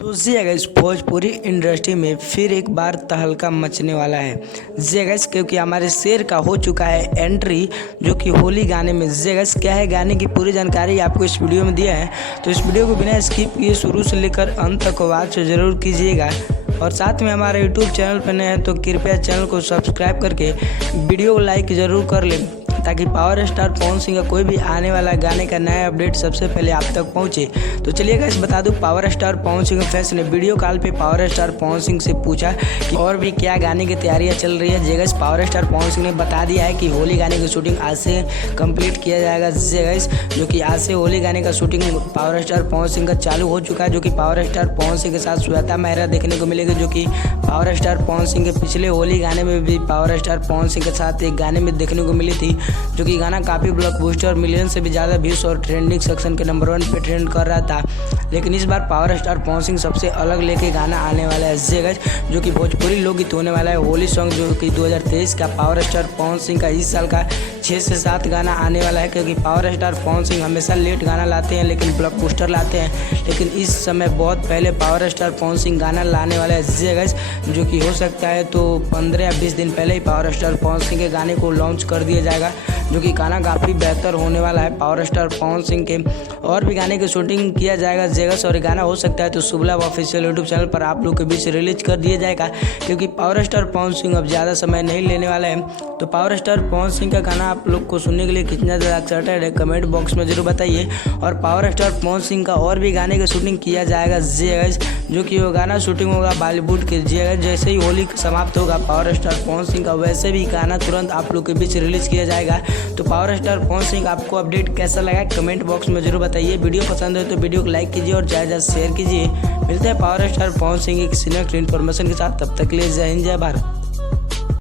तो जी guys Bhojpuri industry में फिर एक बार तहलका मचने वाला है जी गाइस, क्योंकि हमारे शेर का हो चुका है एंट्री जो कि होली गाने में। जी गाइस क्या है गाने की पूरी जानकारी आपको इस वीडियो में दिया है, तो इस वीडियो को बिना स्किप किए शुरू से लेकर अंत तक वॉच जरूर कीजिएगा। और साथ में हमारे यूट्यूब चैनल पर नए हैं तो कृपया चैनल को सब्सक्राइब करके वीडियो को लाइक ज़रूर कर लें, ताकि पावर स्टार पवन सिंह का कोई भी आने वाला गाने का नया अपडेट सबसे पहले आप तक पहुंचे। तो चलिए गाइस बता दूं, power star Pawan Singh fans ने वीडियो कॉल पे पावर स्टार पवन सिंह से पूछा कि और भी क्या गाने की तैयारियां चल रही है। जी guys power star Pawan Singh ने बता दिया है कि होली गाने की शूटिंग आज से कंप्लीट किया जाएगा। जी गाइस जो कि आज से होली गाने का shooting power star Pawan Singh का चालू हो चुका है, जो कि पावर स्टार पवन सिंह के साथ श्वेता मेहरा देखने को मिलेगी, जो कि पावर स्टार पवन सिंह के पिछले होली गाने में भी पावर स्टार पवन सिंह के साथ एक गाने में देखने को मिली थी, जो कि गाना काफ़ी ब्लॉकबस्टर मिलियन से भी ज़्यादा व्यूज और ट्रेंडिंग सेक्शन के नंबर 1 पे ट्रेंड कर रहा था। लेकिन इस बार पावर स्टार पवन सिंह सबसे अलग लेके गाना आने वाला है जी गाइस, जो कि भोजपुरी लोकगीत होने वाला है होली सॉन्ग, जो कि 2023 का पावर स्टार पवन सिंह का इस साल का 6 से 7 गाना आने वाला है। क्योंकि पावर स्टार पवन सिंह हमेशा लेट गाना लाते हैं लेकिन ब्लॉकबस्टर लाते हैं, लेकिन इस समय बहुत पहले पावर स्टार पवन सिंह गाना लाने वाला है जी गाइस, जो कि हो सकता है तो 15 या 20 दिन पहले ही पावर स्टार पवन सिंह के गाने को लॉन्च कर दिया जाएगा, जो कि गाना काफ़ी बेहतर होने वाला है पावर स्टार पवन सिंह के। और भी गाने की शूटिंग किया जाएगा जेगस, और गाना हो सकता है तो शुभलाभ ऑफिशियल यूट्यूब चैनल पर आप लोग के बीच रिलीज कर दिया जाएगा, क्योंकि पावर स्टार पवन सिंह अब ज़्यादा समय नहीं लेने वाला है। तो पावर स्टार पवन सिंह का गाना आप लोग को सुनने के लिए कितना ज़्यादा एक्साइटेड है कमेंट बॉक्स में जरूर बताइए। और पावर स्टार पवन सिंह का और भी गाने की शूटिंग किया जाएगा जेगस, जो कि वो गाना शूटिंग होगा बॉलीवुड के जेगस। जैसे ही होली समाप्त होगा पावर स्टार पवन सिंह का, वैसे भी गाना तुरंत आप लोग के बीच रिलीज किया जाएगा। तो पावर स्टार पवन सिंह आपको अपडेट कैसा लगा कमेंट बॉक्स में जरूर बताइए। वीडियो पसंद है तो वीडियो को लाइक कीजिए और ज़्यादा शेयर कीजिए। मिलते हैं पावर स्टार पवन सिंह की किसी नेक्स्ट इन्फॉर्मेशन के साथ, तब तक के लिए जय हिंद जय भारत।